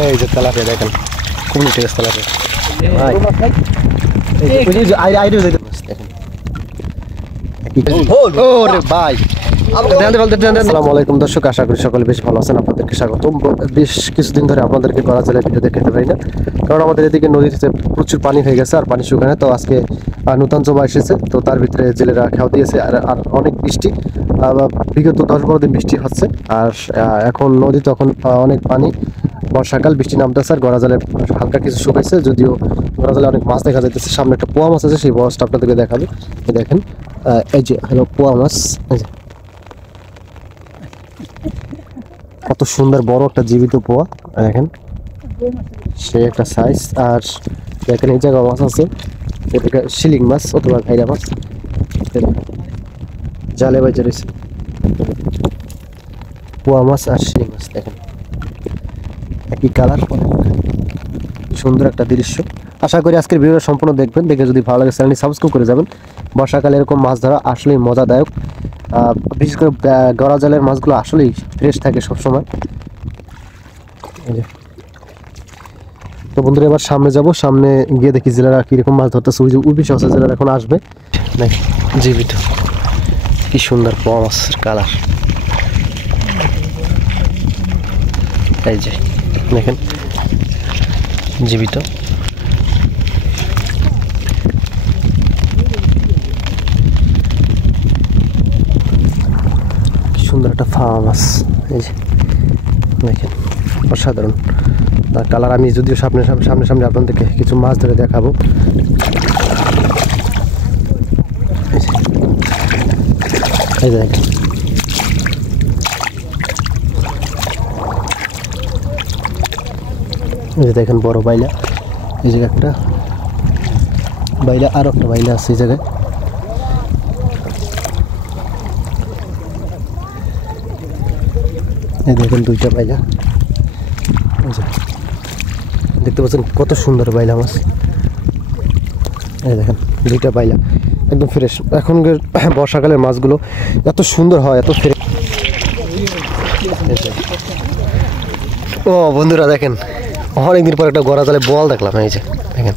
এই যে তেলাপিয়া দেখেন, খুব টেস্ট তেলাপিয়া। আসসালামু আলাইকুম দর্শক, আশা করি সকলে বেশ ভালো আছেন। আপনাদেরকে স্বাগতম। বেশ কিছুদিন ধরে আপনাদেরকে গড়া জেলার ভিডিও দেখাতে পারি না, কারণ আমাদের এদিকে নদীতে প্রচুর পানি হয়ে গেছে আর পানি শুকায়। তো আজকে নতুন জমা এসেছে, তো তার ভিতরে জেলেরা খেয়াল দিয়েছে। আর অনেক বৃষ্টি, বিগত 10-12 দিন বৃষ্টি হচ্ছে। আর এখন নদী তখন অনেক পানি, বর্ষাকাল, বৃষ্টি নামতেছে। আর গড়া জলে হালকা কিছু শুকাইছে, যদিও গড়া জলে অনেক মাছ দেখা যাইতেছে। সামনে একটা পোয়া মাছ আছে, সেই মাছটা আপনাদেরকে দেখাবে। দেখেন, এই যে হলো পোয়া মাছ। এই যে কত সুন্দর বড় একটা জীবিত পোয়া, দেখেন সে একটা সাইজ। আর দেখেন এই জায়গা মাছ আছে, এটাকে শিলিং মাছ অথবা ঘাইরা মাছ, জালে বাজে রয়েছে। পোয়া মাছ আর শিলিং মাছ দেখেন একই কালার, সুন্দর একটা দৃশ্য। আশা করি আজকের ভিডিওটা সম্পূর্ণ দেখবেন, দেখে যদি ভালো লাগে চ্যানেলটি সাবস্ক্রাইব করে যাবেন। বর্ষাকালে এরকম মাছ ধরা আসলেই মজাদায়ক। বিশেষ করে গড়া জলের মাছগুলো আসলেই ফ্রেশ থাকে সবসময়। তো বন্ধুরা, এবার সামনে যাব, সামনে গিয়ে দেখি জেলেরা কিরকম মাছ ধরতেছে। ওই যে উবিশ আছে, জেলেরা এখন আসবে। জীবিত কি সুন্দর পোয়া মাছের কালার, এই যে দেখেন জীবিত। সুন্দর একটা ফাওয়া মাছ, এই যে দেখেন অসাধারণ তার কালার। আমি যদিও সামনে সামনে আপনাদেরকে কিছু মাছ ধরে দেখাবো। এই যে দেখেন, এই যে দেখেন বড় বাইলা, এই জায়গায় একটা বাইলা, আর একটা বাইলা আছে এই জায়গায়। এই দেখেন দুইটা বাইলা, দেখতে পাচ্ছেন কত সুন্দর বাইলা মাছ। এই দেখেন দুইটা বাইলা একদম ফ্রেশ। এখনকার বর্ষাকালের মাছগুলো এত সুন্দর হয়, এত ফ্রেশ। ও বন্ধুরা দেখেন, অনেকদিন পর একটা গড়া জালে বোয়াল দেখলাম। এই যে দেখেন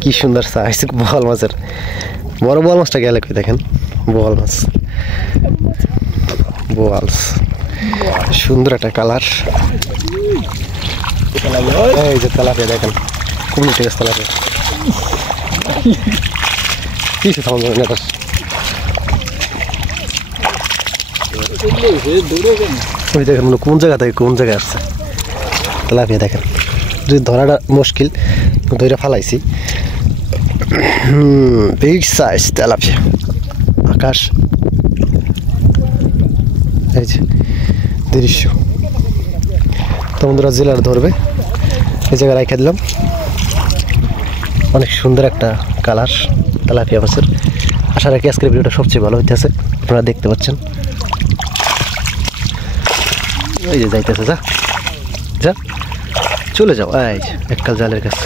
কি সুন্দর সাইজ বোয়াল মাছের। বড় বোয়াল মাছটা গেলে কই, দেখেন বোয়াল মাছ, বোয়াল সুন্দর একটা কালার। এই যে তেলাপিয়া দেখেন, খুব টেস্ট তেলাপিয়া। কিছু থাম না, ওই দেখেন কোন জায়গা থেকে কোন জায়গায় আসছে তেলাপিয়া। দেখেন যদি ধরাটা মুশকিল, ধরে ফালাইছি। বিগ সাইজ তেলাপিয়া, আকাশ। এই যে দৃশ্য, তো বন্ধুরা জেলার ধরবে, এই জায়গায় রাখা দিলাম। অনেক সুন্দর একটা কালার তেলাপিয়া মাছের। আশা রাখি আজকের ভিডিওটা সবচেয়ে ভালো হইতেছে, আপনারা দেখতে পাচ্ছেন। এই যে যাইতেছে, যা যা চলে যাও। এই এককাল জালের কাছে।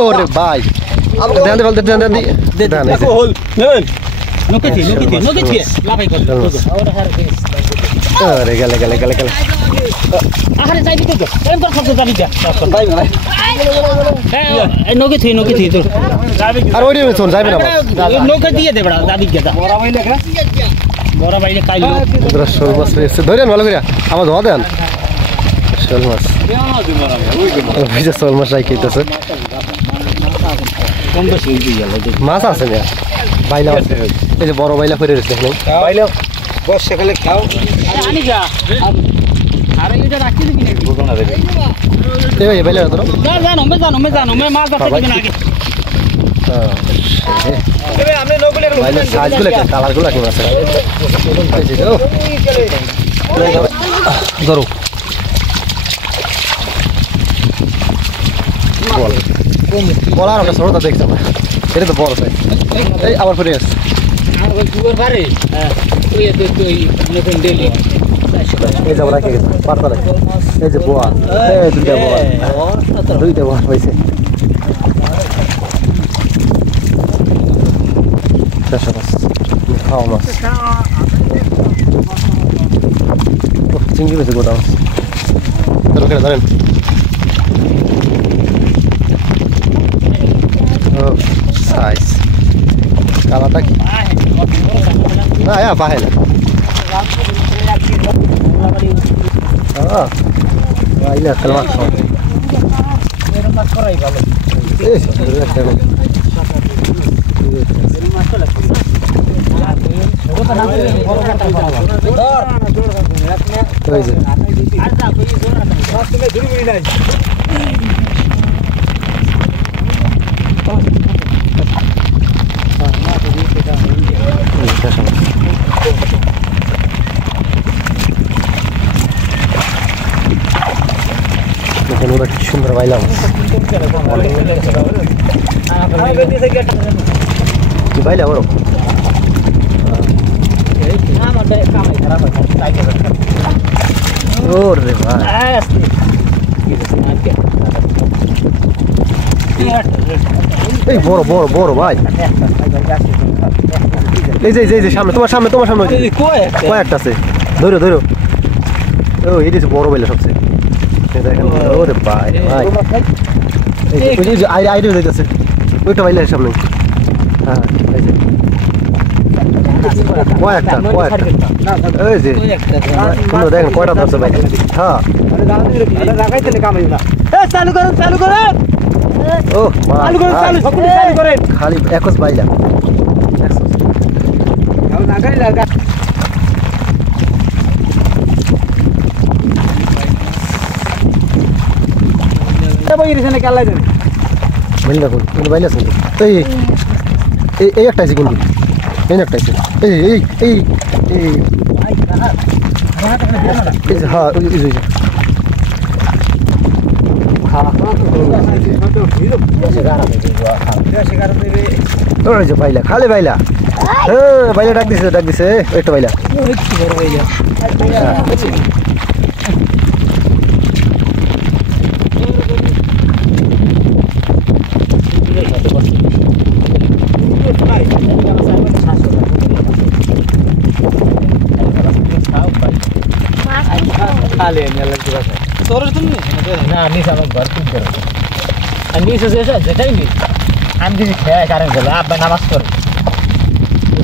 ওরে ভাই গেলে গেলে গেলে গেলে আর ওই যাবে না, শোল মাছ ধরেন ভালো করে, আমার ধোয়া দেন। শোল মাছ, শোল মাছ রাইতেছে। মাছ আছে না, বাইলা আছে, এই যে বড় বাইলা করে রয়েছে। বাইলা বর্ষাকালে খাও। ধরো বলার আমরা ছোটটা দেখছি না, এটা তো বড় সাইজ। এই আবার ফিরে আসছে, এই যে রাখে গেছে পাতা রাখে। এই যে বোয়াল, এই দুইটা বোয়াল, দুইটা বোয়াল হয়েছে। খাওয়া মাছ, চিংড়ি বেশি গোটা মাছ। করে ধরেন সাইজ কালাটা কি না পাহে না আইলা কালমা কি সুন্দর পাইলাম কি পাইলা বড় ওরে ভাই এই বড় বড় বড় ভাই এই যে সামনে তোমার সামনে কয়েকটা আছে ধরো ধরো ও এই যে বড় বাইলা সবচেয়ে দেখেন ওরে ভাই ভাই এই যে আইডি যাইতেছে ওইটা বাইলা সামনে হ্যাঁ এই যে কয়েকটা এই যে তোমরা দেখেন কয়টা ধরছে ভাই হ্যাঁ চালু করেন ও চালু করেন খালি একস বাইলা এই একটা আছে কিন্তু এই একটা আছে এই হ্যাঁ বাইলা খালি বাইলা বাইলা ডাক দিছে একটা বাইলা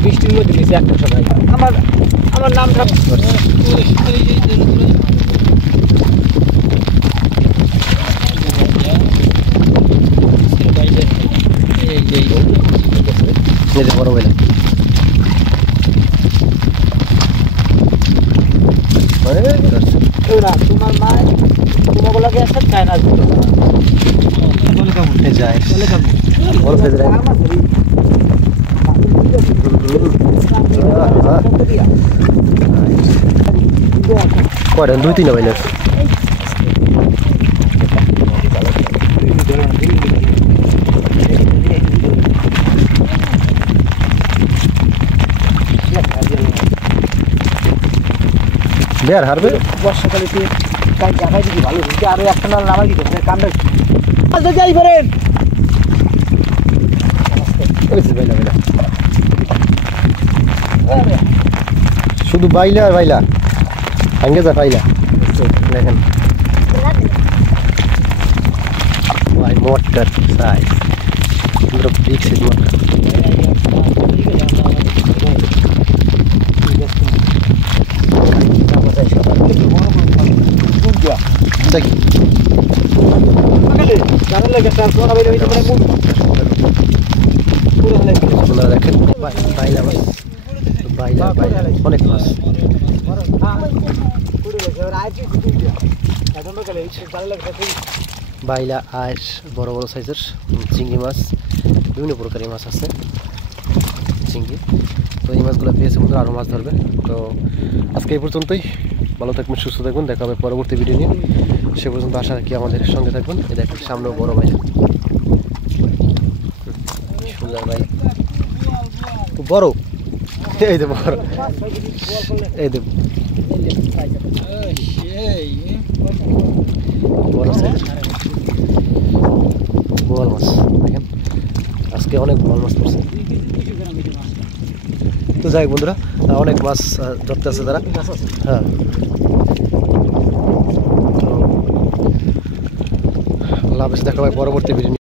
বৃষ্টির মধ্যে নিচে একটা সবাই আমার নামটা বড় বলে তোমার মা তোমাগুলোকে একটা চায় না যায় বড় ফেজ কয়টা 2-3 বাইলে বের হারবে বর্ষাকালে জায়গায় যদি ভালো আরো একটা নাল নামাই দিতে কামড়া যাই করেন শুধু বাইলা আর বাইলা ভাঙ্গে যা পাইলা দেখেন মোটর সাইজ পুরো বিগ সাইজ মোটর দেখি দেখেন বাইলা মাছ বাইলা বাইলা অনেক মাছ বাইলা আইস বড় বড় সাইজের চিংড়ি মাছ বিভিন্ন প্রকারের মাছ আছে চিংড়ি তো এই মাছগুলো পেয়েছে বন্ধুরা আরও মাছ ধরবে তো আজকে এই পর্যন্তই ভালো থাকবেন সুস্থ থাকবেন দেখা হবে পরবর্তী ভিডিও নিয়ে সে পর্যন্ত আশা রাখি আমাদের সঙ্গে থাকবেন এই দেখেন সামনেও বড় বাইলা সুন্দর বাইলা বড় এই যে বড় এই দেব বড় সাইজ বোয়াল মাছ দেখেন আজকে অনেক বোয়াল মাছ পড়ছে তো যাই বন্ধুরা অনেক মাছ ধরতে আছে তারা হ্যাঁ আল্লাহ হাফেজ, দেখা হবে পরবর্তী ভিডিও।